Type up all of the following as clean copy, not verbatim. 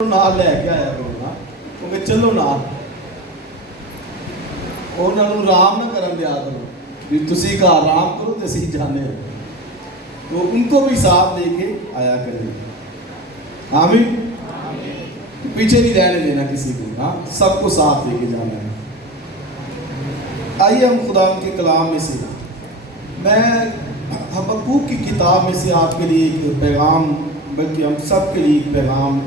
ਨਾਲ ਲੈ ਕੇ ਆਇਆ ਕਰੋ ਨਾ, ਕਿਉਂਕਿ ਚਲੋ ਨਾਲ ਉਹਨਾਂ ਨੂੰ ਆਰਾਮ ਨਾ ਕਰਨ ਦਿਆ ਕਰੋ ਵੀ ਤੁਸੀਂ ਘਰ आराम करो तो ਅਸੀਂ जाने तो उनको भी साथ लेके आया करें। आमीन। पीछे नहीं रहने देना किसी को, हाँ सबको साथ लेके जाना है। आइए हम खुदा के कलाम में से, मैं हबक्कूक की किताब में से आपके लिए एक पैगाम, बल्कि हम सब के लिए एक पैगाम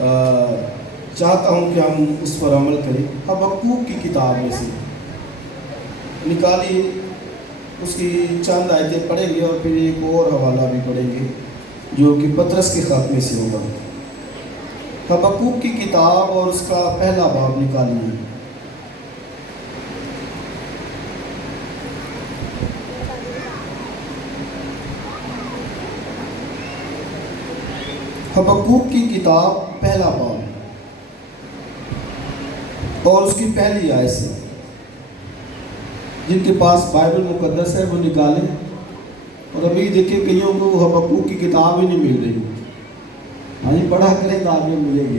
चाहता हूँ कि हम उस पर अमल करें। हबक्कूक की किताब में से निकालिए, उसकी चंद आयतें पढ़ेंगे और फिर एक और हवाला भी पढ़ेंगे जो कि पतरस के ख़त में से होगा। हबक्कूक की किताब और उसका पहला बाब निकालिए। हबक्कूक की किताब पहला बाब और उसकी पहली आयत से, जिनके पास बाइबल मुकद्दस है वो निकालें। और अभी देखिए कईयों को हबक्कूक की किताब ही नहीं मिल रही। हाँ जी, पढ़ा करें तो आगे मिलेगी।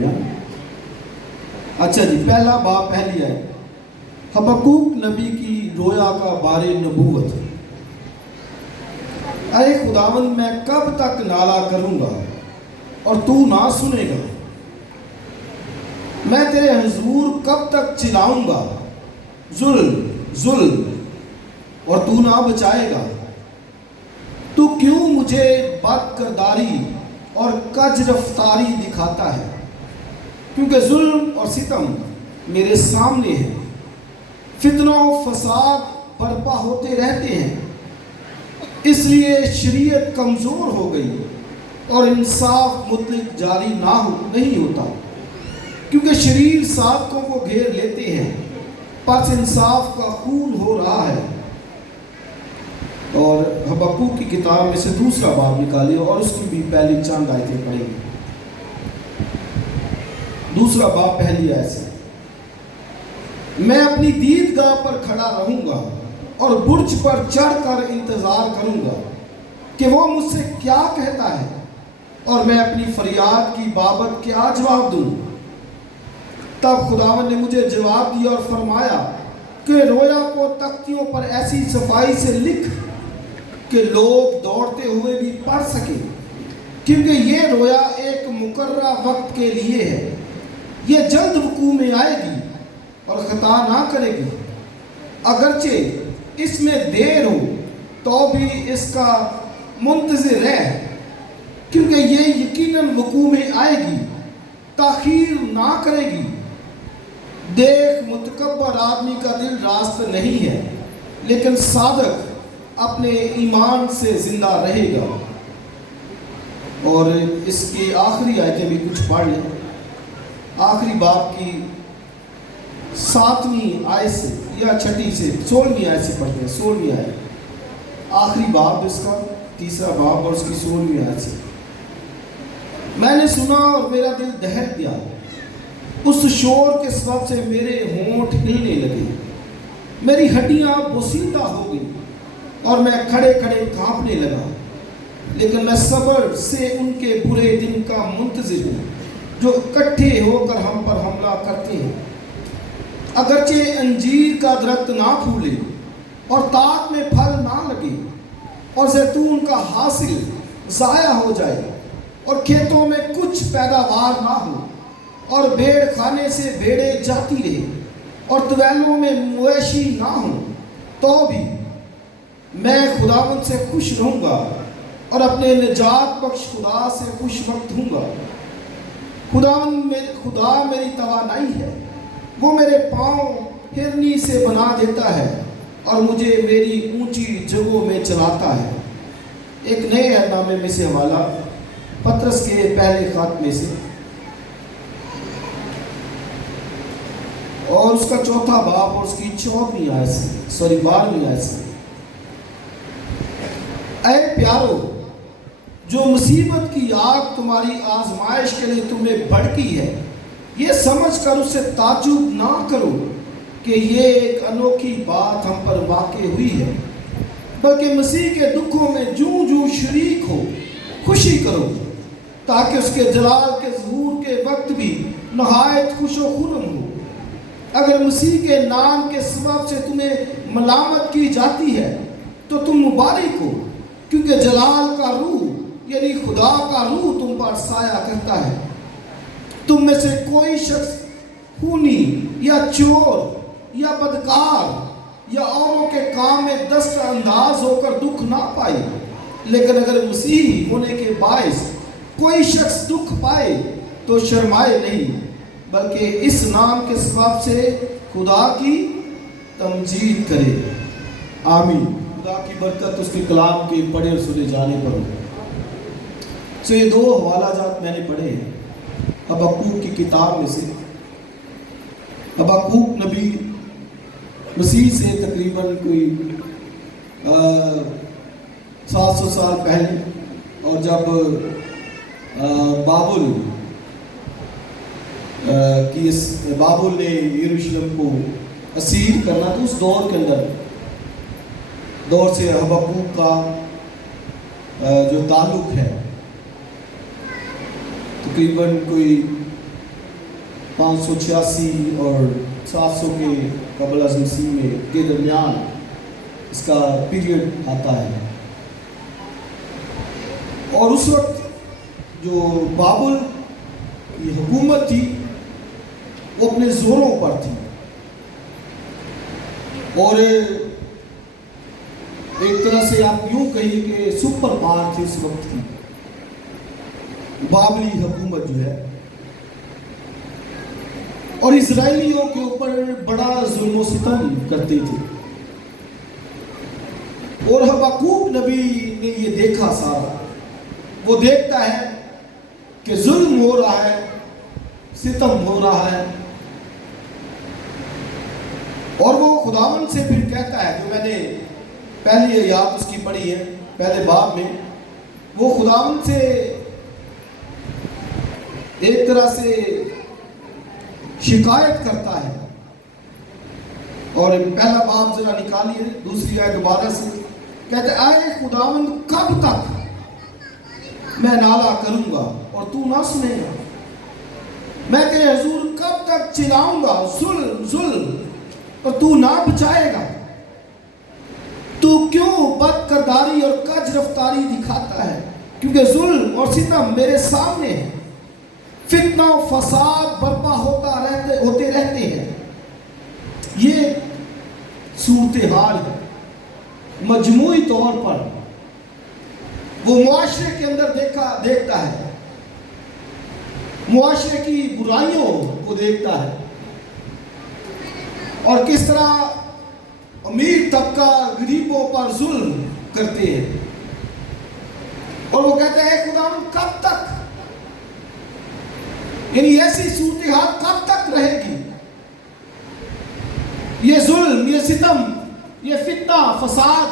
अच्छा जी, पहला बाब पहली आयत। हबक्कूक नबी की रोया का बारे नबूवत। अरे खुदावंद, मैं कब तक नाला करूँगा और तू ना सुनेगा? मैं तेरे हुजूर कब तक चिल्लाऊंगा, जुल्म और तू ना बचाएगा? तू क्यों मुझे बदकिरदारी और कज रफ्तारी दिखाता है? क्योंकि जुल्म और सितम मेरे सामने है, फितना और फसाद बर्पा होते रहते हैं। इसलिए शरीयत कमज़ोर हो गई और इंसाफ मुतलक जारी नहीं होता, क्योंकि शरीर साधकों को घेर लेते हैं, पस इंसाफ का खून हो रहा है। और हबक्कूक की किताब में से दूसरा बाब निकालिए और उसकी भी पहली चंद आयतें पढ़ेंगे। दूसरा बाब पहली आयत से, मैं अपनी दीदगाह पर खड़ा रहूंगा और बुर्ज पर चढ़कर इंतजार करूंगा कि वो मुझसे क्या कहता है और मैं अपनी फरियाद की बाबत क्या जवाब दूं। तब खुदावंद ने मुझे जवाब दिया और फरमाया कि रोया को तख्तियों पर ऐसी सफाई से लिख कि लोग दौड़ते हुए भी पढ़ सके, क्योंकि ये रोया एक मुकर्ररा वक्त के लिए है। ये जल्द वकूअ में आएगी और खता ना करेगी। अगरचे इसमें देर हो तो भी इसका मुंतज़िर है, क्योंकि ये यकीनन वकूअ में आएगी, ताखीर ना करेगी। देख, मुतकब्बर आदमी का दिल रास्त नहीं है, लेकिन सादक अपने ईमान से जिंदा रहेगा। और इसकी आखिरी आयतें भी कुछ पढ़ लें। आखिरी बाब की 7वीं आयत से या 6ठी से 16वीं आयत से पढ़ते हैं। 16वीं आयत, आखिरी बाब इसका, तीसरा बाब और उसकी 16वीं आयत से। मैंने सुना और मेरा दिल दहक गया, उस शोर के सबब से मेरे होंठ हिलने लगे, मेरी हड्डियां बोसीदा हो गई और मैं खड़े खड़े कांपने लगा। लेकिन मैं सब्र से उनके बुरे दिन का मुंतज़िर हूँ जो इकट्ठे होकर हम पर हमला करते हैं। अगरचे अंजीर का दरख्त ना फूले और ताक में फल ना लगे और जैतून का हासिल ज़ाया हो जाए और खेतों में कुछ पैदावार ना हो और भेड़ खाने से भेड़ें जाती रहे और तवैलों में मवेशी ना हो, तो भी मैं खुदावंद से खुश रहूँगा और अपने निजात बख्श खुदा से खुश वक्त हूँगा। खुदा मेरी तवानाई है, वो मेरे पाँव हिरनी से बना देता है और मुझे मेरी ऊंची जगहों में चलाता है। एक नए नामे में से हवाला पतरस के पहले खत में से और उसका चौथा बाब और उसकी 12वीं आयत से। ऐ प्यारो, जो मुसीबत की आग तुम्हारी आजमाइश के लिए तुम्हें भड़की है, ये समझ कर उससे ताजुब ना करो कि ये एक अनोखी बात हम पर वाक़ई हुई है, बल्कि मसीह के दुखों में जूं जूं शरीक हो खुशी करो, ताकि उसके जलाल के ज़हूर के نہایت خوش و خرم ہو۔ اگر مسیح کے نام کے سبب سے تمہیں ملامت کی جاتی ہے تو تم مبارک ہو، کیونکہ جلال کا روح یعنی خدا کا روح تم پر سایہ کرتا ہے۔ تم میں سے کوئی شخص خونی یا چور یا بدکار یا اوروں کے کام میں دست انداز ہو کر دکھ نہ پائے، لیکن اگر مسیحی ہونے کے باعث کوئی شخص دکھ پائے تو شرمائے نہیں، بلکہ اس نام کے سبب سے خدا کی تمجید کرے۔ آمین۔ خدا کی برکت اس کے کلام کے پڑھے اور سنے جانے پر ہو۔ تو یہ دو حوالہ جات میں نے پڑھے ہیں حبقوق کی کتاب میں سے۔ حبقوق نبی مسیح سے تقریباً کوئی 700 سال پہلے، اور جب بابل نے یروشلم کو اسیر کرنا، تو اس دور کے اندر دور سے حبقوق کا جو تعلق ہے تقریباً کوئی 586 اور 700 کے قبل از مسیح میں کے درمیان اس کا پیریڈ آتا ہے۔ اور اس وقت جو بابل کی حکومت تھی وہ اپنے زوروں پر تھی، اور ایک طرح سے آپ یوں کہیے کہ سپر پاور تھی اس وقت کی بابلی حکومت جو ہے، اور اسرائیلیوں کے اوپر بڑا ظلم و ستم کرتے تھے۔ اور حبقوق نبی نے یہ دیکھا سارا، وہ دیکھتا ہے کہ ظلم ہو رہا ہے، ستم ہو رہا ہے، اور وہ خداوند سے پھر کہتا ہے، جو میں نے پہلی آیات اس کی پڑھی ہے پہلے باب میں، وہ خداوند سے ایک طرح سے شکایت کرتا ہے۔ اور پہلا باب ذرا نکالیے، دوسری آیت دوبارہ سے کہتے ہیں، اے خداوند کب تک میں نالا کروں گا اور تو نہ سنے گا؟ میں تیرے حضور کب تک چلاؤں گا ظلم ظلم اور تو نہ بچائے گا؟ تو کیوں بد کرداری اور کج رفتاری دکھاتا ہے؟ کیونکہ ظلم اور ستم میرے سامنے ہے، فتنہ و فساد برپا ہوتے رہتے ہیں۔ یہ صورتحال ہے مجموعی طور پر وہ معاشرے کے اندر دیکھتا ہے، معاشرے کی برائیوں کو دیکھتا ہے، اور کس طرح امیر طبقہ غریبوں پر ظلم کرتے ہیں، اور وہ کہتا ہے خداوند کب تک، یعنی ایسی صورتحال کب تک رہے گی؟ یہ ظلم، یہ ستم، یہ فتنہ فساد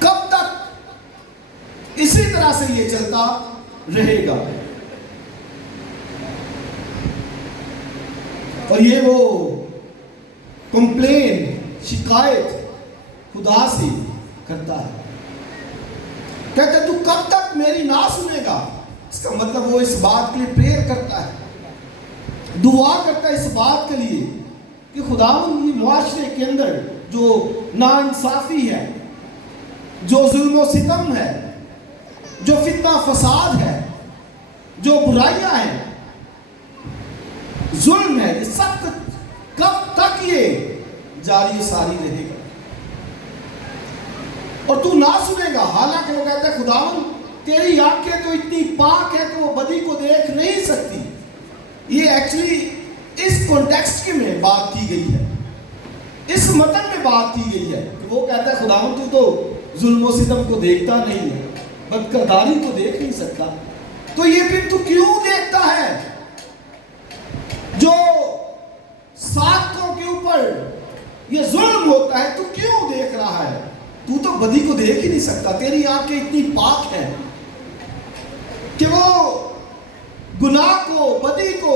کب تک اسی طرح سے یہ چلتا رہے گا؟ اور یہ وہ کمپلین، شکایت خدا سے کرتا ہے، کہتا ہے تو کب تک میری نہ سنے گا؟ اس کا مطلب وہ اس بات کے لیے پریئر کرتا ہے، دعا کرتا ہے اس بات کے لیے کہ خداوند یہ معاشرے کے اندر جو ناانصافی ہے، جو ظلم و ستم ہے، جو فتنہ فساد ہے، جو برائیاں ہیں، ظلم ہے، یہ سب کب تک یہ جاری ساری رہے گا؟ اور تو نہ سنے گا۔ حالانکہ وہ کہتا ہے خداوند تیری آنکھیں تو اتنی پاک ہے کہ وہ بدی کو دیکھ نہیں سکتی۔ یہ ایکچولی اس کانٹیکسٹ میں بات کی گئی ہے، اس متن میں بات کی گئی ہے کہ وہ کہتا ہے خداوند تو ظلم و ستم کو دیکھتا نہیں ہے، بدکرداری کو دیکھ نہیں سکتا، تو یہ پھر تو کیوں دیکھتا ہے؟ جو ساتھوں کے اوپر یہ ظلم ہوتا ہے تو کیوں دیکھ رہا ہے؟ تو بدی کو دیکھ ہی نہیں سکتا، تیری آنکھیں اتنی پاک ہیں کہ وہ گناہ کو، بدی کو،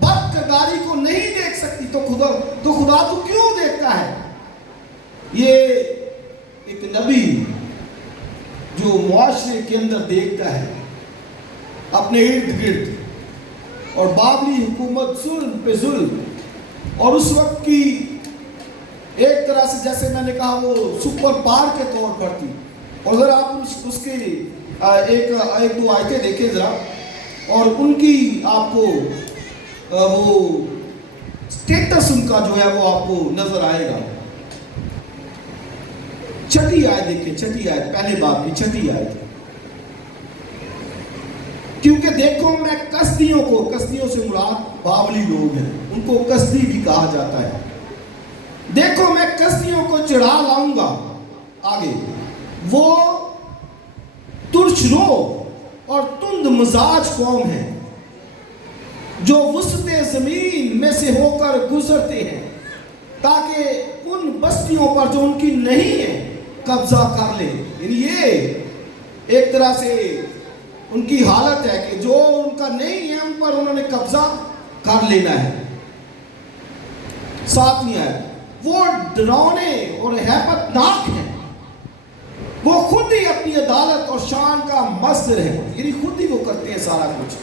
بد کرداری کو نہیں دیکھ سکتی، تو خدا تو کیوں دیکھتا ہے؟ یہ ایک نبی جو معاشرے کے اندر دیکھتا ہے، اپنے ارد گرد اور بابلی حکومت ظلم پہ ظلم، اور اس وقت کی ایک طرح سے جیسے میں نے کہا وہ سپر پاور کے طور پر تھی. اور اگر آپ اس کے ایک دو آیتیں دیکھیں ذرا، اور ان کی آپ کو وہ اسٹیٹس ان کا جو ہے وہ آپ کو نظر آئے گا. چھٹی آیت دیکھیں، چھٹی آیت، پہلے باب کی چھٹی آیت. کیونکہ دیکھو میں کسدیوں سے مراد بابلی لوگ ہیں، ان کو کسدی بھی کہا جاتا ہے. دیکھو میں کسدیوں کو چڑھا لاؤں گا آگے، وہ ترش رو اور تند مزاج قوم ہے جو وسط زمین میں سے ہو کر گزرتے ہیں، تاکہ ان بستیوں پر جو ان کی نہیں ہے قبضہ کر لے. یعنی یہ ایک طرح سے ان کی حالت ہے کہ جو ان کا نہیں ہے ان پر انہوں نے قبضہ کر لینا ہے. ساتویں آیت، وہ ڈراؤنے اور ہیبت ناک ہیں، وہ خود ہی اپنی عدالت اور شان کا مصدر ہے، یعنی خود ہی وہ کرتے ہیں سارا کچھ.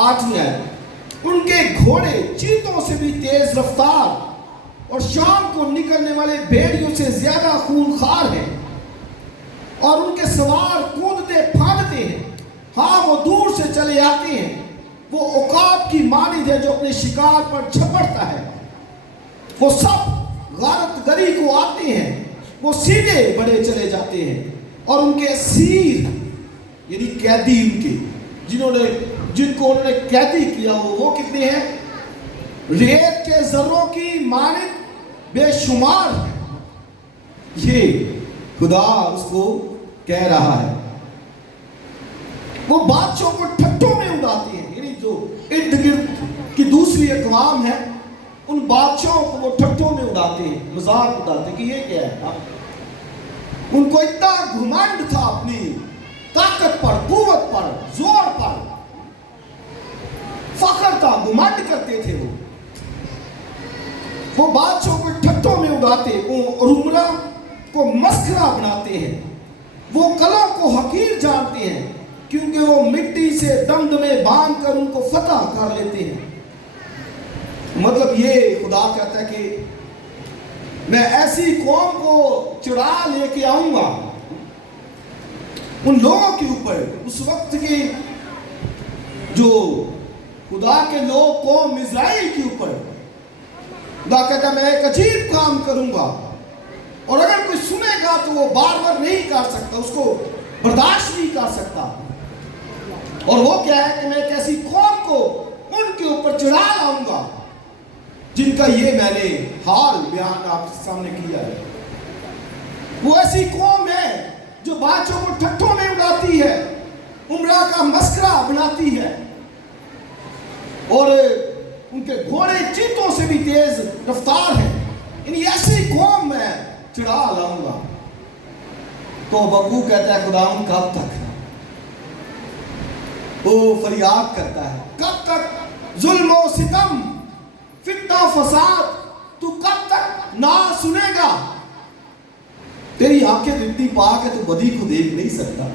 آٹھویں آیت، ان کے گھوڑے چیتوں سے بھی تیز رفتار اور شام کو نکلنے والے بھیڑیوں سے زیادہ خونخوار ہیں، اور ان کے سوار کودتے پھاندتے ہیں. ہاں وہ دور سے چلے آتے ہیں، وہ عقاب کی مانند ہے جو اپنے شکار پر جھپٹتا ہے. وہ سب غارت گری کو آتے ہیں، وہ سیدھے بڑے چلے جاتے ہیں، اور ان کے اسیر یعنی قیدی ان کے جن کو انہوں نے قیدی کیا وہ کتنے ہیں؟ ریت کے ذروں کی مانند بے شمار ہیں. یہ خدا اس کو کہہ رہا ہے. وہ بادشاہوں کو ٹھٹھوں میں اڑاتے ہیں، یعنی جو ارد گرد کی دوسری اقوام ہے ان بادشاہوں کو وہ ٹھٹھوں میں اڑاتے ہیں، مذاق اڑاتے ہیں کہ یہ کیا ہے. ان کو اتنا گھمنڈ تھا اپنی طاقت پر، قوت پر، زور پر، فخر تھا، گھمنڈ کرتے تھے. وہ بادشاہوں کو ٹھٹھوں میں اڑاتے اور عمرہ کو مسخرہ بناتے ہیں. وہ قلعوں کو حقیر جانتے ہیں کیونکہ وہ مٹی سے دمدمے باندھ کر ان کو فتح کر لیتے ہیں. مطلب یہ خدا کہتا ہے کہ میں ایسی قوم کو چڑھا لے کے آؤں گا ان لوگوں کے اوپر، اس وقت کی جو خدا کے لوگ قوم اسرائیل کے اوپر. خدا کہتا ہے میں ایک عجیب کام کروں گا، اور اگر کوئی سنے گا تو وہ بار بار نہیں کر سکتا، اس کو برداشت نہیں کر سکتا. اور وہ کیا ہے کہ میں ایک ایسی قوم کو ان کے اوپر چڑھا لاؤں گا جن کا یہ میں نے حال بیان آپ کے سامنے کیا ہے. وہ ایسی قوم ہے جو بادشاہوں کو ٹھٹھوں میں اڑاتی ہے، عمرہ کا مسخرہ بناتی ہے، اور ان کے گھوڑے چیتوں سے بھی تیز رفتار ہیں. یعنی ایسی قوم میں چڑھا لاؤں گا. تو ببو کہتا ہے خداوند کب تک؟ وہ فریاد کرتا ہے کب تک ظلم و ستم، فتنہ و فساد تو کب تک نہ سنے گا؟ تیری آنکھیں اتنی پاک ہے تو بدی کو دیکھ نہیں سکتا،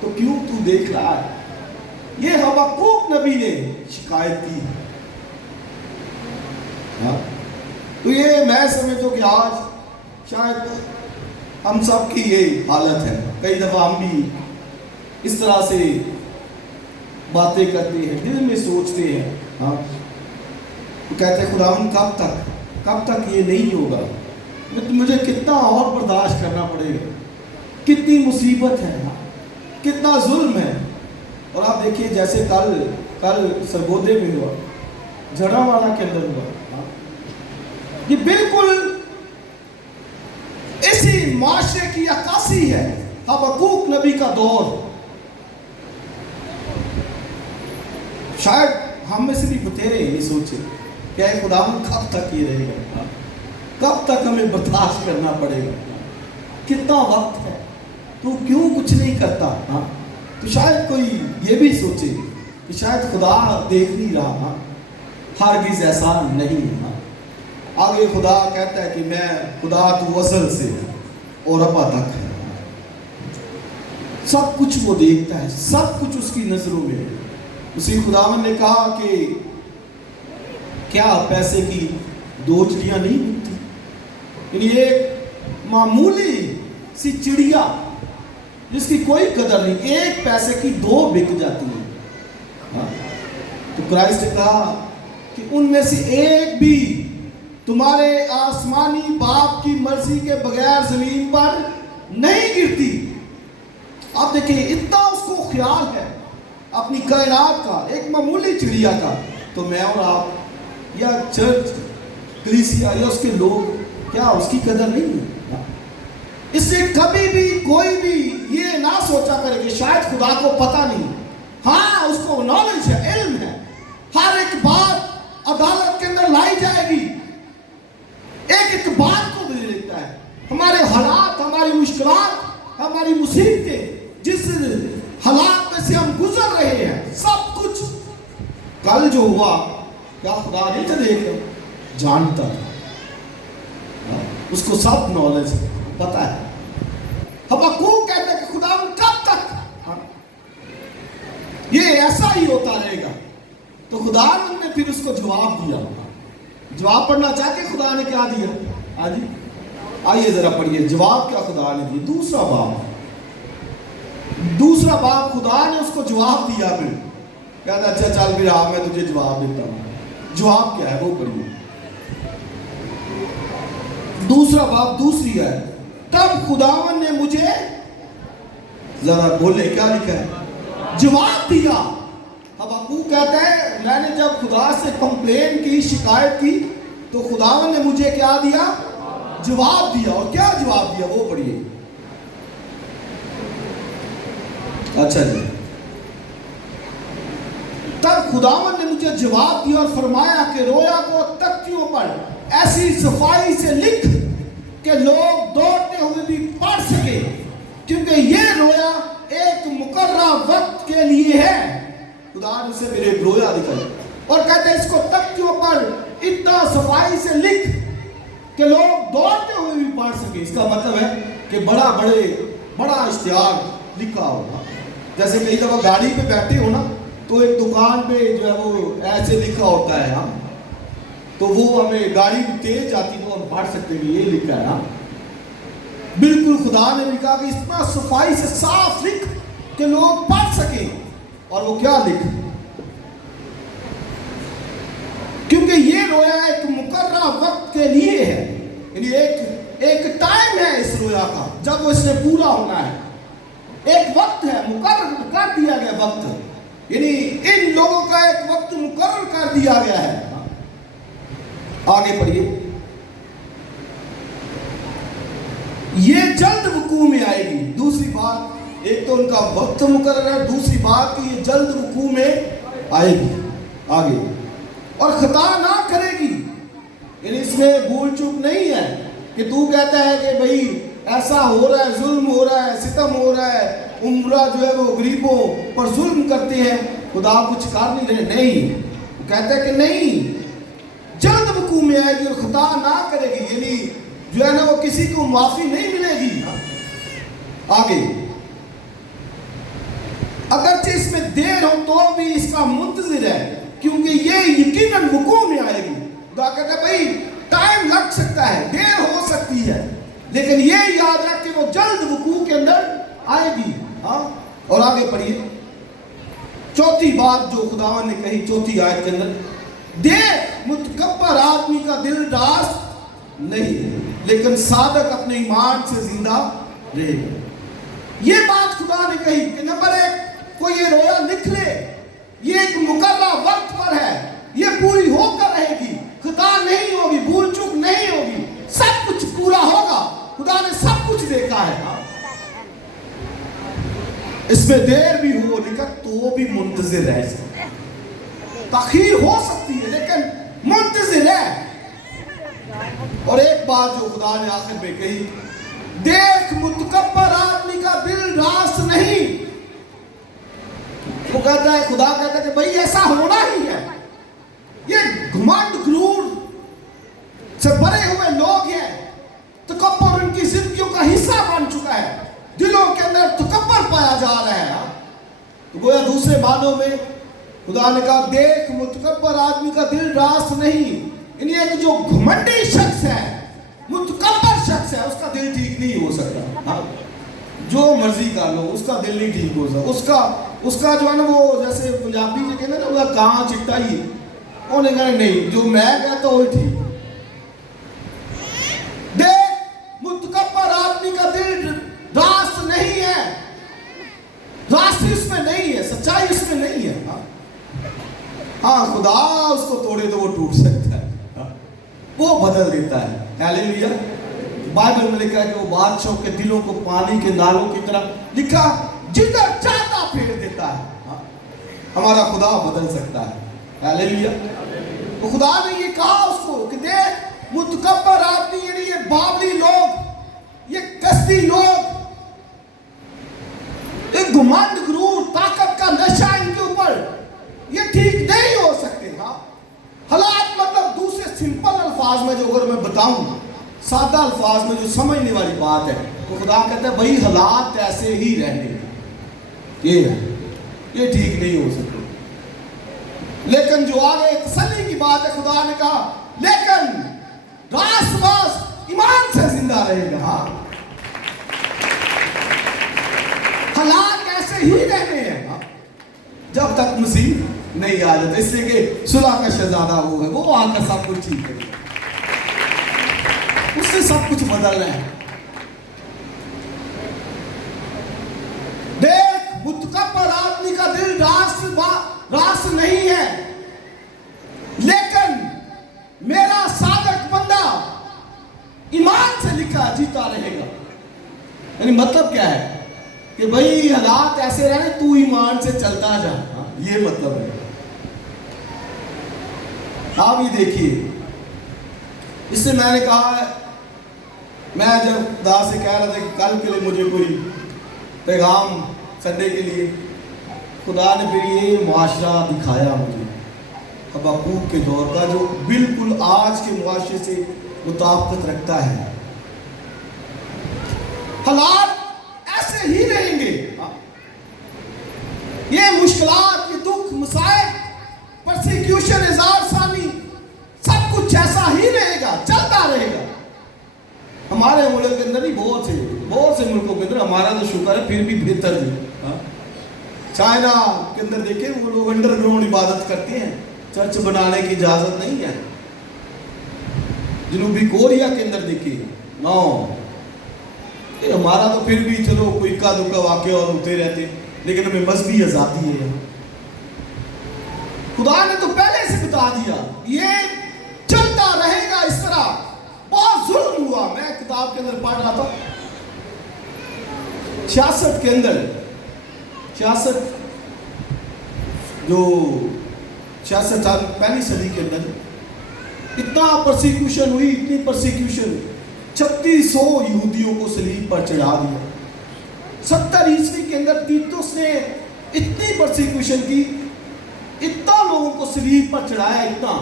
تو کیوں تو دیکھ رہا ہے؟ یہ حبقوق نبی نے شکایت کی. تو یہ میں سمجھتا ہوں کہ آج شاید ہم سب کی یہ حالت ہے. کئی دفعہ ہم بھی اس طرح سے باتیں کرتے ہیں، دل میں سوچتے ہیں. تو کہتے ہیں خداوند کب تک یہ نہیں ہوگا؟ مجھے کتنا اور برداشت کرنا پڑے گا؟ کتنی مصیبت ہے، کتنا ظلم ہے. اور آپ دیکھیے جیسے کل سرگودے میں ہوا، جھڑا والا کے اندر ہوا، یہ بالکل اسی معاشرے کی عکاسی ہے. حبقوق نبی کا دور. شاید ہم میں سے بھی بتیرے یہ سوچے کہ اے خداوند کب تک یہ رہے گا؟ کب تک ہمیں برداشت کرنا پڑے گا؟ کتنا وقت ہے، تو کیوں کچھ نہیں کرتا؟ تو شاید کوئی یہ بھی سوچے کہ شاید خدا دیکھ نہیں رہا. ہرگز ایسا نہیں. آگے خدا کہتا ہے کہ میں خدا تو ازل سے اور ابد تک ہے. سب کچھ وہ دیکھتا ہے، سب کچھ اس کی نظروں میں ہے. اسی خداوند نے کہا کہ क्या पैसे की 2 चिड़िया नहीं बिकती? यानी एक मामूली सी चिड़िया जिसकी कोई कदर नहीं, 1 पैसे की 2 बिक जाती है। हाँ? तो क्राइस्ट ने कहा कि उनमें से एक भी तुम्हारे आसमानी बाप की मर्जी के बगैर जमीन पर नहीं गिरती। आप देखिए, इतना उसको ख्याल है अपनी कायनात का, एक मामूली चिड़िया का। तो मैं और आप या चर्च, कलीसिया या उसके लोग, क्या उसकी कदर नहीं है? इससे कभी भी कोई भी ये ना सोचा करे कि शायद खुदा को पता नहीं। हाँ, उसको नॉलेज है, इल्म है, हर एक बात अदालत के अंदर लाई जाएगी। एक एक बात को भी देखता है, हमारे हालात, हमारी मुश्किलात, हमारी मुसीबतें, जिस हालात में से हम गुजर रहे हैं, सब कुछ कल जो हुआ, क्या खुदा नहीं था देख जानता था, उसको सब नॉलेज पता है। हबक्कूक कहते हैं कि खुदा कब तक ये ऐसा ही होता रहेगा? तो खुदा ने फिर उसको जवाब दिया। जवाब पढ़ना चाहते, खुदा ने क्या दिया? हाँ जी, आइए जरा पढ़िए जवाब क्या खुदा ने दिया। दूसरा बाप खुदा ने उसको जवाब दिया। फिर कहता अच्छा चल फिर आप, मैं तुझे जवाब देता हूँ। जवाब क्या है वो पढ़िए। दूसरा बाप दूसरी है, तब खुदावन ने मुझे, जरा बोले क्या लिखा है? जवाब दिया। हबक्कूक कहता है मैंने जब खुदा से कंप्लेन की, शिकायत की, तो खुदावन ने मुझे क्या दिया? जवाब दिया। और क्या जवाब दिया वो पढ़िए। अच्छा जी, तब खुदावन ने मुझे जवाब दिया और फरमाया कि रोया को तख्तियों पर ऐसी सफाई से लिख कि लोग दौड़ते हुए भी पढ़ सके, क्योंकि ये रोया एक मुकर्रर वक्त के लिए है। खुदा ने उसे मेरे रोया दिखाई और कहते हैं इसको तख्तियों पर इतना सफाई से लिख कि लोग दौड़ते हुए भी पढ़ सके। इसका मतलब है कि बड़ा इश्तिहार लिखा होगा। जैसे कई दफा गाड़ी पे बैठे हो ना, तो एक दुकान पे जो है वो ऐसे लिखा होता है, हाँ, तो वो हमें गाड़ी तेज आती तो हम पढ़ सकते हैं ये लिखा है। हाँ, बिल्कुल खुदा ने लिखा कि इतना सफाई से साफ लिख कि लोग पढ़ सके। और वो क्या लिख? क्योंकि ये रोया एक मुकर्रर वक्त के लिए है, यानी एक टाइम है इस रोया का जब वो इसने पूरा होना है। एक वक्त है, मुकर्रर कर दिया गया वक्त, यानी इन लोगों का एक वक्त मुकर्रर कर दिया गया है। आगे पढ़िए। ये जल्द वकूअ में आएगी। दूसरी बात, एक तो उनका वक्त मुकर्रर है, दूसरी बात कि ये जल्द वकूअ में आएगी। आगे, और खता ना करेगी, यानी इसमें भूल चूक नहीं है कि तू कहता है कि भाई ऐसा हो रहा है, जुल्म हो रहा है, सितम हो रहा है, उम्रा जो है वो गरीबों पर जुल्म करते हैं, खुदा कुछ कर नहीं रहे। नहीं, वो कहता है कि नहीं, जल्द वकूअ में आएगी और खता ना करेगी, यानी जो है ना वो किसी को माफी नहीं मिलेगी। आगे, अगरचे इसमें देर हो तो भी इसका मुंतजिर है, क्योंकि ये यकीनन वकूअ में आएगी। खुदा कहता है भाई टाइम लग सकता है, देर हो सकती है, लेकिन ये याद रख के वो जल्द वकूअ के अंदर आएगी। हाँ, और आगे पढ़िए। चौथी बात जो खुदावन ने कही चौथी आयत के अंदर, देख मुतकब्बर आदमी का दिल रास्त नहीं, लेकिन सादक अपने ईमान से जिंदा रहेगा। ये बात खुदा ने कही कि नंबर 1, कोई ये रोया लिख ले, ये एक मुकर्रर वक्त पर है, ये पूरी होकर रहेगी, खता नहीं होगी, भूल चूक नहीं होगी, सब कुछ पूरा होगा। खुदा ने सब कुछ देखा है। इसमें देर भी हो लेकिन तो भी मुंतजिर रह सकता है, ताखीर हो सकती है लेकिन मुंतजिर है। और एक बात जो खुदा ने आखिर में कही, देख मुतकब्बर आदमी का दिल रास्त नहीं। वो कहता है, खुदा कहता है कि भाई ऐसा होना ही है। ये घमंड गुरूर से भरे हुए लोग हैं, तकब्बुर उनकी जिंदगियों का हिस्सा बन चुका है, दिलों के अंदर तकब्बुर पाया जा रहा है। तो गोया दूसरे मानों में खुदा ने कहा देख मुतकब्बर आदमी का दिल रास्त नहीं, यानी एक जो घमंडी शख्स है, मुतकब्बर शख्स है, उसका दिल ठीक नहीं हो सकता। हाँ, जो मर्जी कर लो उसका दिल नहीं ठीक हो सकता। उसका जो है ना वो जैसे पंजाबी जो कहते ना, उसका कां चिट्टा ही, उन्हें कहना नहीं जो मैं कहता वही ठीक। देख मुतकब्बर आदमी का दिल रास्त नहीं है, रास्ते उसमें नहीं है, सच्चाई उसमें नहीं है। हाँ, खुदा उसको तोड़े तो वो टूट सकता है, वो बदल देता है। हालेलुया। बाइबल में लिखा है कि वो बादशाहों के दिलों को पानी के नालों की तरह लिखा जिधर चाहता फेर देता है। हमारा खुदा बदल सकता है। हालेलुया। तो खुदा ने ये कहा उसको कि देख मुतकब्बर आदमी, यानी ये बावली लोग, ये कसदी लोग, एक घुमंड गुरूर ताकत का नशा इनके ऊपर, ये ठीक नहीं हो सकते। हाँ, हालात मतलब दूसरे सिंपल अल्फाज में जो अगर मैं बताऊं, सादा अल्फाज में जो समझने वाली बात है, तो खुदा कहता है भाई हालात ऐसे ही रहने, ये ठीक नहीं हो सकते। लेकिन जो आगे तसल्ली की बात है, खुदा ने कहा लेकिन रास्तबाज ईमान से जिंदा रहेगा। हाँ, हालात ऐसे ही रहने हैं जब तक मसीह नहीं आ जाता। इसलिए कि सुलह का शहजादा वो है, वो आकर सब कुछ ठीक है, उससे सब कुछ बदल रहा है। देख मुतकब्बर आदमी का दिल रास्त नहीं है, लेकिन मेरा सादक बंदा ईमान से लिखा जीता रहेगा। यानी मतलब क्या है कि भाई हालात ऐसे रहे, तू ईमान से चलता जा। ये मतलब है। आप ये देखिए, इससे मैंने कहा, मैं जब खुदा से कह रहा था कि कल के लिए मुझे कोई पैगाम संडे के लिए, खुदा ने फिर ये मुआशरा दिखाया मुझे हबक्कूक के दौर का, जो बिल्कुल आज के मुआशरे से मुताबिकत रखता है। हालात ऐसे ही रहेंगे, ये मुश्किलात, ये दुख, मसाइब, परसिक्यूशन, इज़ार सानी, सब कुछ ऐसा ही रहेगा, चलता रहेगा। हमारे मुल्क के अंदर ही बहुत से मुल्कों के अंदर, हमारा तो शुक्र है फिर भी बेहतर है। चाइना के अंदर देखें, वो लोग अंडरग्राउंड इबादत करते हैं, चर्च बनाने की इजाजत नहीं है। जनूबी कोरिया के अंदर देखिए, नो, हमारा तो फिर भी चलो कोई इक्का दुक्का वाक़या और होते रहते, लेकिन हमें मजहबी आज़ादी है। खुदा ने तो पहले से बता दिया ये चलता रहेगा इस तरह। बहुत जुल्म हुआ। मैं किताब के अंदर पढ़ रहा था 66 के अंदर, 66 जो 66 पहली सदी के अंदर इतना परसिक्यूशन हुई, इतनी परसिक्यूशन, 3600 यहूदियों को सलीब पर चढ़ा दिया। 70 ईस्वी के अंदर तीतुस ने इतनी परसिक्यूशन की, इतना लोगों को सलीब पर चढ़ाया, इतना,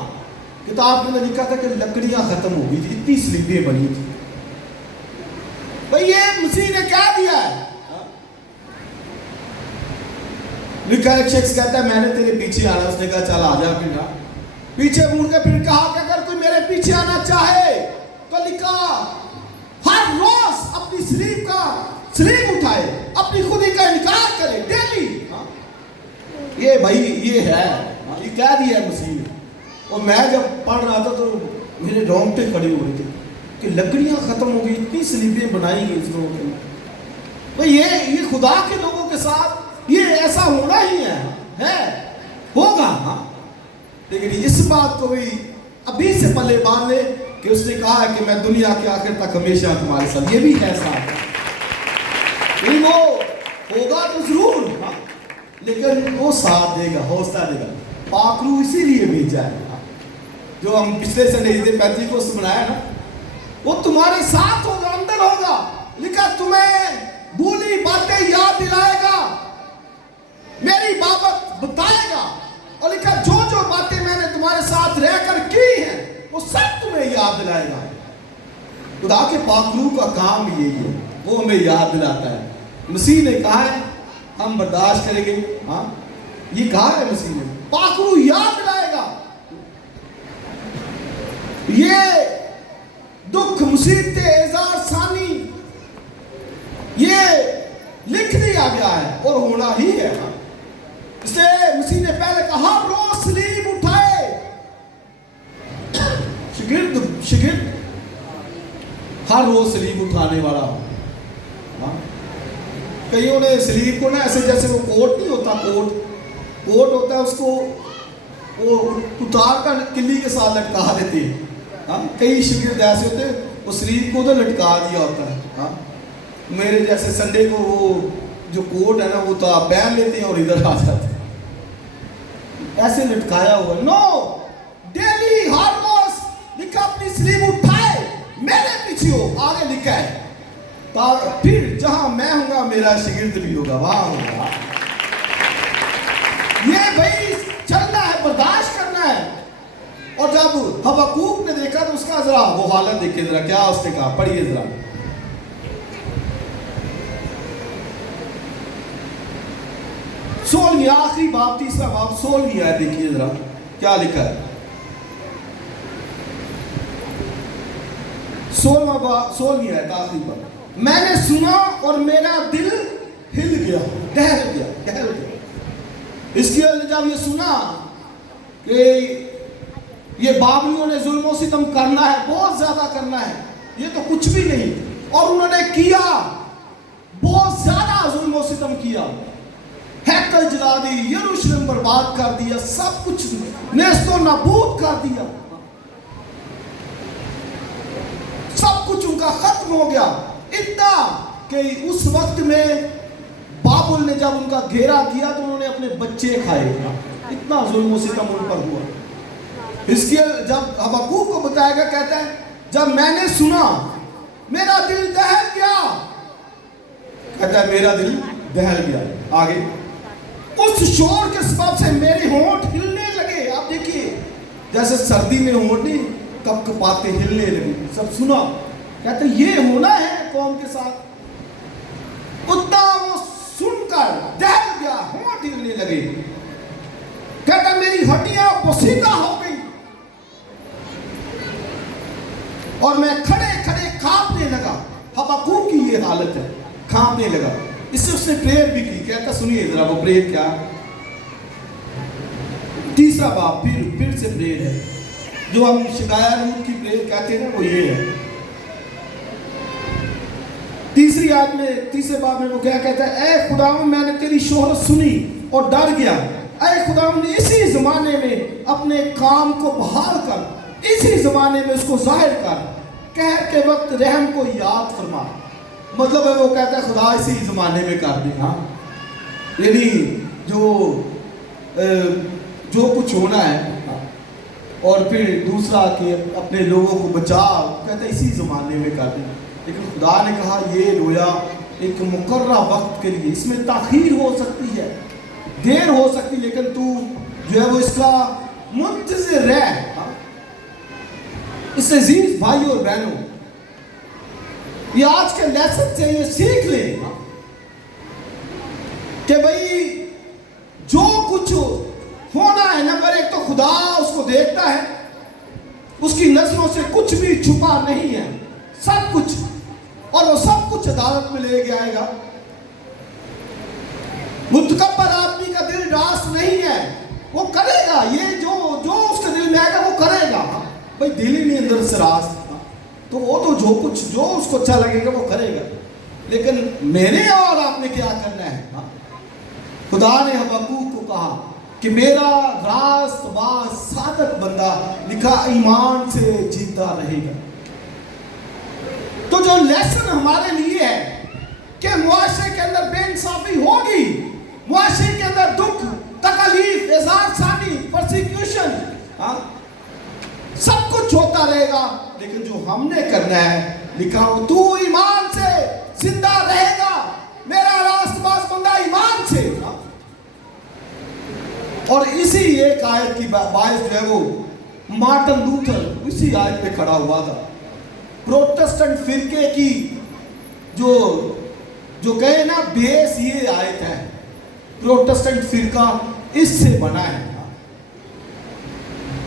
किताब में लिखा था कि लकड़ियां खत्म हो गई थी, इतनी सलीबें बनी थी। भाई ये मसीह ने क्या दिया है? लिखा, एक शख्स कहता है मैंने तेरे पीछे आना, उसने कहा चल आ जा। फिर पीछे मुड़ के फिर कहा कि अगर कोई मेरे पीछे आना चाहे तो लिखा हर रोज अपनी सलीब उठाए, अपनी खुदी का इनकार करे डेली। ये भाई ये है, ये क्या दिया है मसीह ने। और मैं जब पढ़ रहा था तो मेरे रोंगटे खड़े हो रहे थे कि लकड़ियां खत्म हो गई, इतनी सलीबें बनाई गई इस लोगों के। भाई ये खुदा के लोगों के साथ ये ऐसा होना ही है होगा। हाँ, लेकिन इस बात को भी अभी से पल्ले बांध ले कि उसने कहा है कि मैं दुनिया के आखिर तक हमेशा तुम्हारे साथ। ये भी है साथ, वो होगा तो जरूर, हाँ, लेकिन वो साथ देगा, हौसला देगा। पाखरू इसीलिए भेजा है, जो हम पिछले संडे पेंतीकोस्त बनाया ना, वो तुम्हारे साथ होगा, अंदर होगा। लिखा तुम्हें भूली बातें याद दिलाएगा, मेरी बाबत बताएगा। और लिखा जो जो बातें मैंने तुम्हारे साथ रहकर की हैं वो सब तुम्हें याद दिलाएगा। खुदा के पाखरू का काम यही है, वो हमें याद दिलाता है। मसीह ने कहा है हम बर्दाश्त करेंगे। हाँ, ये कहा है मसीह ने। पाखरू याद दिलाएगा। ये दुख मुसीबतें एजार सानी ये लिख दिया गया है और होना ही है। इसलिए मसीह ने पहले कहा रोज सलीब उठाए। शिगिर्द हर रोज सलीब उठाने वाला। कईयों ने सलीब को ना ऐसे जैसे वो कोट नहीं होता, कोट होता है, उसको वो उतार कर किल्ली के साथ लटका देते हैं। कई शिगिर्द ऐसे होते हैं वो सलीब को उधर लटका दिया होता है। मेरे जैसे संडे को वो जो कोट है ना वो तो आप पहन लेते हैं और इधर आ जाते हैं, ऐसे लटकाया हुआ। नो, डेली हर रोज लिखा अपनी सलीब उठाए मेरे पीछे हो, आगे लिखा है। फिर जहां मैं हूंगा मेरा शिगिर्द भी होगा, वहां होगा। ये भाई चलना है, बर्दाश्त करना है। और जब हबक्कूक ने देखा तो उसका जरा वो हालत देखिए जरा, क्या उसने कहा, पढ़िए जरा। सोलहवीं आखिरी बाब, तीसरा बाब, 16वीं आयत देखिए जरा क्या लिखा है। 16वीं आयत आखिरी बाब। मैंने सुना और मेरा दिल हिल गया, दहल गया। इसके जब ये सुना कि ये बाबलियों ने जुल्म और सितम करना है, बहुत ज्यादा करना है, ये तो कुछ भी नहीं, और उन्होंने किया, बहुत ज्यादा जुल्म और सितम किया, हैकल जला दी, यरूशलेम बर्बाद कर दिया, सब कुछ नेस्तो नाबूद कर दिया, सब कुछ उनका खत्म हो गया। इतना कि उस वक्त में बाबुल ने जब उनका घेरा किया तो उन्होंने अपने बच्चे खाए, इतना जुल्म सितम उन पर हुआ। इसके जब हबक्कूक को बताया गया, कहता है जब मैंने सुना मेरा दिल दहल गया, कहता है मेरा दिल दहल गया। आगे, उस शोर के सबब से मेरे होंठ हिलने लगे। आप देखिए जैसे सर्दी में होंठ नहीं कपकपाते, हिलने लगे, सब सुना। कहते ये होना है कौम के साथ। उतना वो सुनकर दहल गया, होंठ हिलने लगे। कहता मेरी हड्डियां पोसीदा हो गई और मैं खड़े खड़े कांपने लगा। हबक्कूक की ये हालत है, कांपने लगा। इससे उसने प्रेयर भी की। कहता सुनिए जरा वो प्रेयर क्या। तीसरा बाब फिर से प्रेयर है, जो हम शिकाया रूट की प्रेयर कहते हैं ना, वो ये है। तीसरी आयत में, तीसरे बाब में वो क्या कहता है, ऐ खुदावंद मैंने तेरी शोहरत सुनी और डर गया। ऐ खुदावंद इसी जमाने में अपने काम को बहाल कर, इसी जमाने में उसको जाहिर कर, कहर के वक्त रहम को याद फरमा। मतलब है वो कहता है खुदा इसी जमाने में कर दे। हाँ, यानी जो कुछ होना है। और फिर दूसरा कि अपने लोगों को बचाओ, कहता है इसी जमाने में कर दे। लेकिन खुदा ने कहा ये रोया एक मुकर्रा वक्त के लिए, इसमें ताखीर हो सकती है, देर हो सकती है, लेकिन तू जो है वो इसका मुंतज़िर रह। इससे अजीज भाई और बहनों, ये आज के लेसन से ये सीख ले कि भाई जो कुछ होना है, नंबर एक तो खुदा उसको देखता है, उसकी नजरों से कुछ भी छुपा नहीं है, सब कुछ, और वो सब कुछ अदालत में ले आएगा। मुतकब्बर आदमी का दिल रास नहीं है, वो करेगा ये जो उसके दिल में आएगा वो करेगा। भाई दिल ही नहीं अंदर से रास, तो वो तो जो उसको अच्छा लगेगा वो करेगा। लेकिन मेरे और आपने क्या करना है। खुदा ने हबक्कूक को कहा कि मेरा रास्त बाज सादक बंदा लिखा ईमान से जीता रहेगा। तो जो लेसन हमारे लिए है कि मुआशरे के अंदर बेइंसाफी होगी, मुआशरे के अंदर दुख, तकलीफ, एज़ार सानी, परसिक्यूशन, सब कुछ होता रहेगा, लेकिन जो हमने करना है लिखा हो तू ईमान से जिंदा रहेगा, मेरा रास्तबाज बंदा ईमान से। और इसी एक आयत की बायस जो है वो मार्टिन लूथर इसी आयत पे खड़ा हुआ था। प्रोटेस्टेंट फिरके की जो कहे ना बेस ये आयत है, प्रोटेस्टेंट फिरका इससे बना है।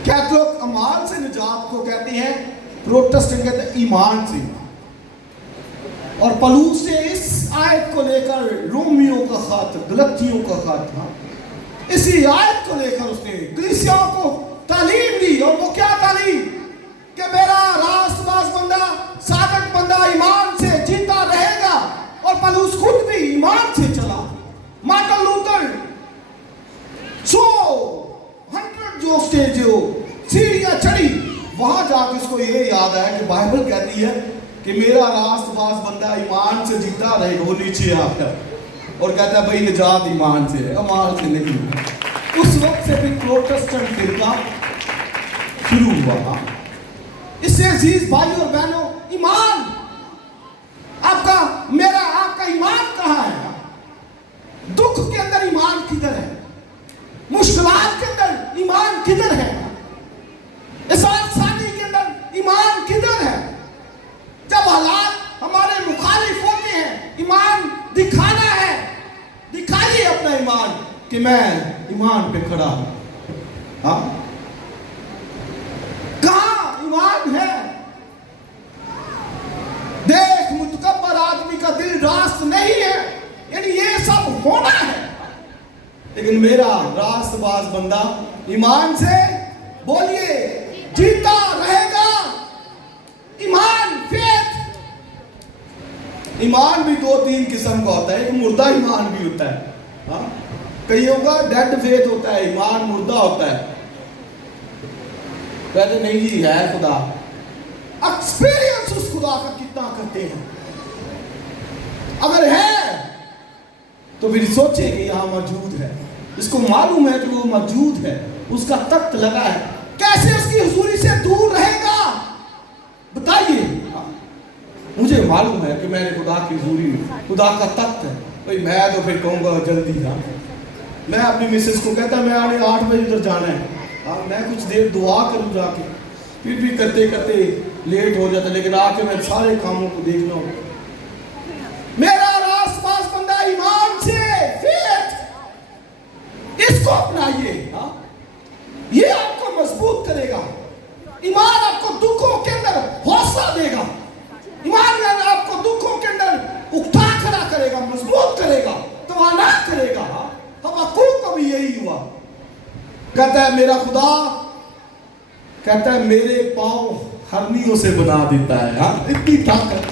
कैथोलिक अमाल से निजात को कहते हैं, प्रोटेस्टेंट कहते हैं ईमान से। और पलूस से इस आयत को लेकर रोमियों का खत, गलतियों का खत, इसी आयत को लेकर उसने कलीसियाओं को तालीम दी। और वो क्या तालीम? कि मेरा रास्तबाज बंदा, साधक बंदा ईमान से जीता रहेगा। और पलूस खुद भी ईमान से चला। मार्टिन लूथर 100 जो स्टेज हो सीढ़ियां चढ़ी, वहां जाकर उसको ये याद आया कि बाइबल कहती है कि मेरा रास्तबाज बंदा ईमान से जीता रहेगा। वो नीचे आता और कहता है भाई निजात ईमान से है, अमाल से नहीं। उस वक्त से फिर प्रोटेस्टेंट फिरका शुरू हुआ। इससे अजीज भाई और बहनों, ईमान आपका, मेरा, आपका ईमान कहाँ है? दुख के अंदर ईमान किधर है? मुश्किलात के अंदर ईमान किधर है? आसानी के अंदर ईमान किधर है? जब हालात हमारे मुखालिफ होते हैं, ईमान दिखाना है। दिखाइए अपना ईमान कि मैं ईमान पे खड़ा हूं। हाँ, कहां ईमान है? देख, मुतकब्बर आदमी का दिल रास्त नहीं है, यानी ये सब होना है। लेकिन मेरा रास्तबाज बंदा ईमान से, बोलिए, जीता रहेगा। ईमान, फेथ। ईमान भी 2-3 किस्म का होता है। एक मुर्दा ईमान भी होता है, हाँ? कईयों का डेड फेथ होता है, ईमान मुर्दा होता है। कहते नहीं जी है खुदा। एक्सपीरियंस उस खुदा का कितना करते हैं? अगर है तो फिर सोचे कि यहां मौजूद है, इसको मालूम है कि वो मौजूद है, उसका तख्त लगा है, कैसे उसकी हुजूरी से दूर रहेगा? बताइए। मुझे मालूम है कि मैंने खुदा की हुजूरी में, खुदा का तख्त है, भाई मैं तो फिर कहूँगा जल्दी। हाँ, मैं अपनी मिसेस को कहता मैं आने 8 बजे उधर जाना है। हाँ, मैं कुछ देर दुआ करूँ जाके, फिर भी करते करते लेट हो जाता, लेकिन आके मैं सारे कामों को देखना हो। मेरा रास्तबाज बंदा ईमान से, फेथ, इसको अपनाइए। हाँ, ये आपको मजबूत करेगा। ईमान आपको दुखों के अंदर हौसला देगा। ईमान आपको दुखों के अंदर उठा खड़ा करेगा, मजबूत करेगा, तवाना करेगा। हबक्कूक को भी यही हुआ। कहता है मेरा खुदा, कहता है मेरे पांव हरनियों से बना देता है। हाँ, इतनी ताकत।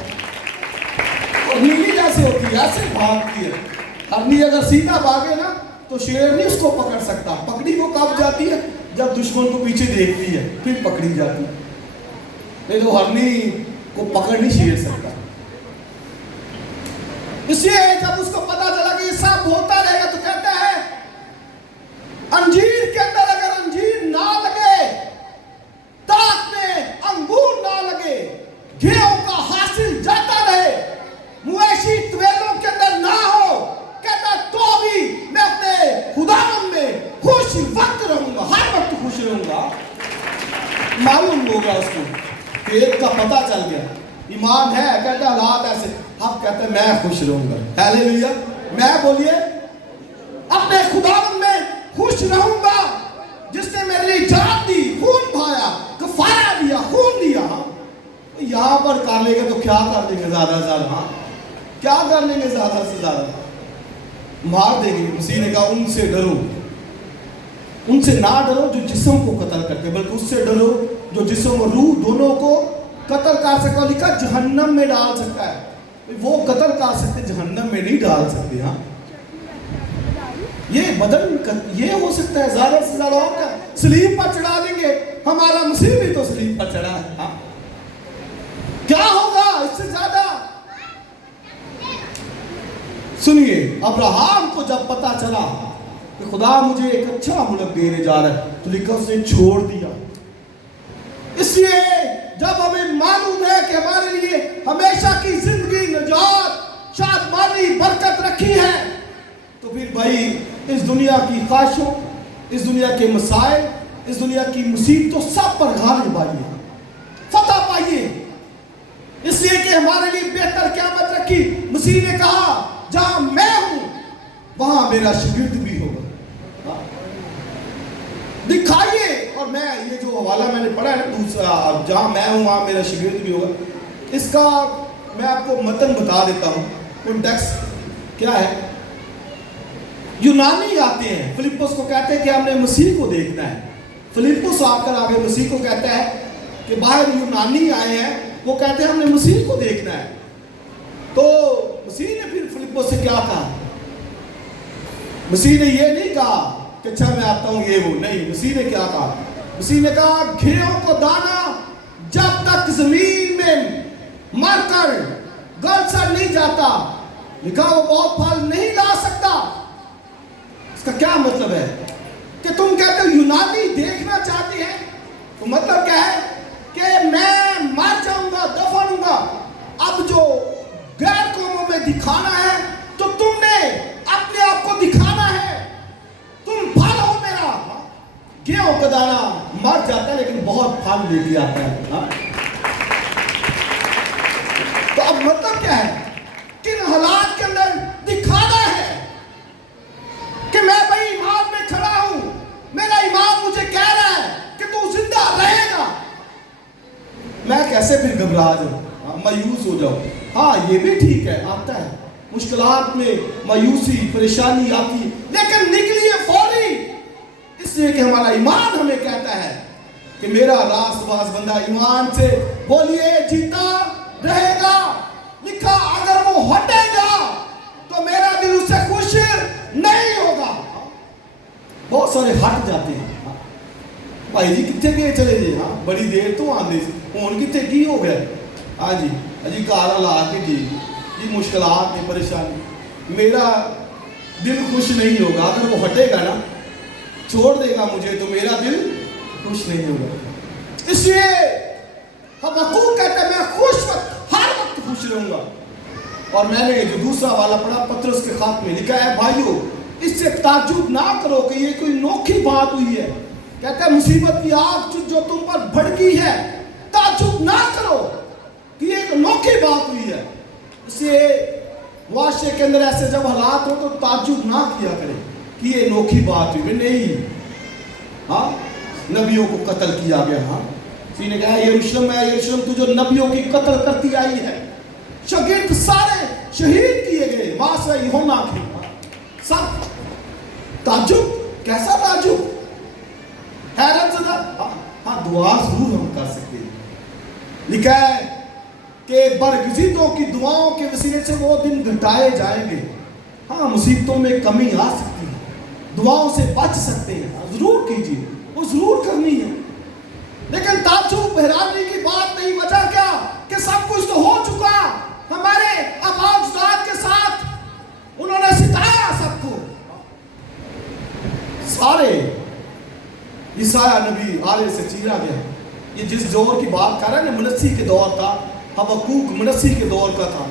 और नीली जैसे होती है, ऐसे भागती है। हरनी अगर सीधा भागे ना तो शेर नहीं उसको पकड़ सकता। पकड़ी को कब जाती है? जब दुश्मन को पीछे देखती है, फिर पकड़ी जाती है। नहीं तो हरनी को पकड़ नहीं शेर सकता। इसलिए जब उसको पता चला कि ये सब होता रहेगा तो कहता है अंजीर के अंदर अगर अंजीर ना लगे, ताक में अंगूर ना लगे, गेहूं का हासिल जाता रहे, मुएशी त्वेलों के अंदर ना हो, कहता तो भी मैं अपने खुदावन में खुश वक्त रहूंगा, हर वक्त खुश रहूंगा। मालूम होगा उसको, पेट का पता चल गया, ईमान है, कहता हालात ऐसे, अब कहते मैं खुश रहूंगा। हालेलुया। मैं, बोलिए, अपने खुदावन में खुश रहूंगा जिसने मेरे लिए जान दी, खून बहाया, कफारा दिया, खून दिया। यहां पर कर लेंगे तो क्या कर लेंगे? ज्यादा से ज्यादा, हाँ, क्या कर लेंगे? ज्यादा से ज्यादा मार देंगे। मसीह ने कहा उनसे डरो, उनसे ना डरो जो जिस्म को कत्ल करते, बल्कि उससे डरो जो जिस्म और रूह दोनों को कत्ल कर सकता है। लिखा जहन्नम में डाल सकता है। वो कत्ल कर सकते, जहन्नम में नहीं डाल सकते। हाँ, ये बदन ये हो सकता है ज्यादा से ज्यादा होगा, सलीब पर चढ़ा देंगे। हमारा मसीह भी तो सलीब पर चढ़ा है। हाँ, क्या होगा इससे ज्यादा? सुनिए, अब्राहम को जब पता चला कि खुदा मुझे एक अच्छा मुल्क देने जा रहा है तो लिखा उसने छोड़ दिया। इसलिए जब हमें मालूम है कि हमारे लिए हमेशा की जिंदगी, निजात, शादमानी, बरकत रखी है, तो फिर भाई इस दुनिया की ख्वाहिशों, इस दुनिया के मसाइल, इस दुनिया की मुसीबतों सब पर गालिब आइए, फतह पाइए। इसलिए कि हमारे लिए बेहतर क़यामत रखी। मसीह ने कहा जहां मैं हूं वहां मेरा शागिर्द भी होगा। दिखाइए और اور میں یہ جو حوالہ میں نے پڑھا ہے نا دوسرا، جہاں میں ہوں وہاں میرا شاگرد بھی ہوگا، اس کا میں آپ کو متن بتا دیتا ہوں، کنٹیکسٹ کیا ہے۔ یونانی آتے ہیں، فلپس کو کہتے ہیں کہ ہم نے مسیح کو دیکھنا ہے۔ فلپس آ کر آگے مسیح کو کہتا ہے کہ باہر یونانی آئے ہیں، وہ کہتے ہیں ہم نے مسیح کو دیکھنا ہے۔ تو مسیح نے پھر فلپس سے کیا کہا؟ مسیح نے یہ نہیں کہا کہ اچھا میں آتا ہوں یہ وہ، نہیں، مسیح نے کیا کہا؟ مسیح نے کہا گھیوں کو دانا جب تک زمین میں مر کر گل سڑ نہیں جاتا، لکھا وہ بہت پھل نہیں لا سکتا۔ اس کا کیا مطلب ہے؟ کہ تم کہتے ہو یونانی دیکھنا چاہتے ہیں، تو مطلب کیا ہے کہ میں مر جاؤں گا، دفن ہوں گا، اب جو غیر قوموں میں دکھانا ہے تو تم نے اپنے آپ کو دکھانا ہے، تم پھل ہو میرا۔ گیہوں کا دانا مر جاتا ہے لیکن بہت پھل لے کے آتا ہے۔ تو اب مطلب کیا ہے؟ کن حالات کے اندر دکھانا ہے کہ میں بھائی ایمان میں کھڑا ہوں، میرا ایمان مجھے کہہ رہا ہے کہ تو زندہ رہے گا۔ میں کیسے پھر گھبرا جاؤں، مایوس ہو جاؤں؟ ہاں یہ بھی ٹھیک ہے، آتا ہے مشکلات میں مایوسی پریشانی آتی، لیکن نکلیے فوری، اس لیے کہ ہمارا ایمان ہمیں کہتا ہے کہ میرا راست باز بندہ ایمان سے بولیے جیتا رہے گا۔ لکھا اگر وہ ہٹے گا تو میرا دل اس سے خوش نہیں ہوگا۔ بہت سارے ہٹ جاتے ہیں، بھائی جی کتنے گئے چلے جی، ہاں بڑی دیر تو آندے ہون کتنے کی ہو گئے، ہاں جی کارا لا کے جی مشکلات میں پریشانی، میرا دل خوش نہیں ہوگا۔ اگر وہ ہٹے گا نا، چھوڑ دے گا مجھے، تو میرا دل خوش نہیں ہوگا۔ اس لیے حبقوق کہتا ہے میں ہر وقت خوش رہوں گا۔ اور میں نے جو دوسرا والا پڑھا پطرس کے خط میں، لکھا ہے بھائیو اس سے تعجب نہ کرو کہ یہ کوئی نوکھی بات ہوئی ہے۔ کہتا ہے مصیبت کی آگ جو تم پر بھڑکی ہے، تعجب نہ کرو کہ یہ ایک نوکھی بات ہوئی ہے۔ اس لیے معاشرے کے اندر ایسے جب حالات ہو تو تعجب نہ کیا کرے کہ یہ نوکھی بات ہوئی، نہیں، ہاں نبیوں کو قتل کیا گیا، ہاں کسی نے کہا یروشلم ہے، یروشلم تو جو نبیوں کی قتل کرتی آئی ہے، شاگرد سارے شہید کیے گئے، واسطہ یوحنا کے سب۔ تعجب، کیسا تعجب، حیرت زدہ، ہاں دعا ضرور ہم کر سکتے ہیں۔ لکھا ہے کہ برگزیدوں کی دعاؤں کے وسیلے سے وہ دن گھٹائے جائیں گے۔ ہاں مصیبتوں میں کمی آ سکتی ہے، دعاؤں سے بچ سکتے ہیں، ضرور کیجیے، وہ ضرور کرنی ہے، لیکن تعجب حیرانی کی بات نہیں۔ وجہ کیا کہ سب کچھ تو ہو چکا، ہمارے آباء و اجداد کے ساتھ انہوں نے ستایا سب کو، سارے عیسیٰ نبی آلے سے چیرا گیا۔ یہ جس دور کی بات کر رہا ہے نا، منسی کے دور تھا، حبقوق منسی کے دور کا تھا،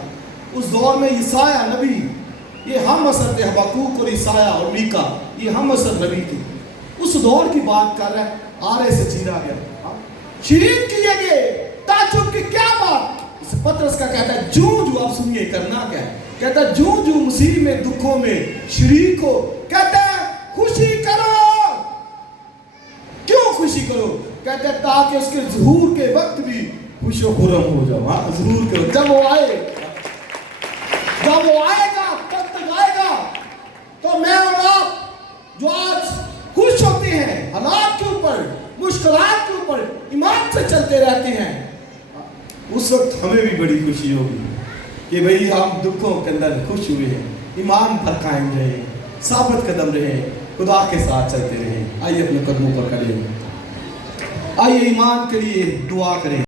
اس دور میں عیسیٰ نبی یہ ہم اثر تھے، حبقوق اور عیسیٰ اور میکا یہ ہم اثر نبی تھے، اس دور کی بات کر رہا ہے، آرے سے چیرا گیا، شہید کیے گئے۔ تعجب کی کیا بات؟ اس پطرس کا کہتا ہے جو آپ سنیے کرنا کیا ہے، کہتا ہے جو مسیح میں دکھوں میں شریک ہو، کہتا ہے خوشی کرو۔ کیوں خوشی کرو؟ کہتا ہے تاکہ اس کے ظہور کے وقت بھی خوش و خرم ہو جاؤ۔ ہاں ضرور کرو، جب وہ آئے گا تب تک آئے گا تو میں اور آپ جو آج خوش ہوتے ہیں حالات کے اوپر، مشکلات کے اوپر ایمان سے چلتے رہتے ہیں، اس وقت ہمیں بھی بڑی خوشی ہوگی کہ بھئی ہم دکھوں کے اندر خوش ہوئے ہیں، ایمان پر قائم رہے، ثابت قدم رہے، خدا کے ساتھ چلتے رہے۔ آئیے اپنے قدموں پر کھڑے ہوں، آئیے ایمان کے لیے دعا کریں۔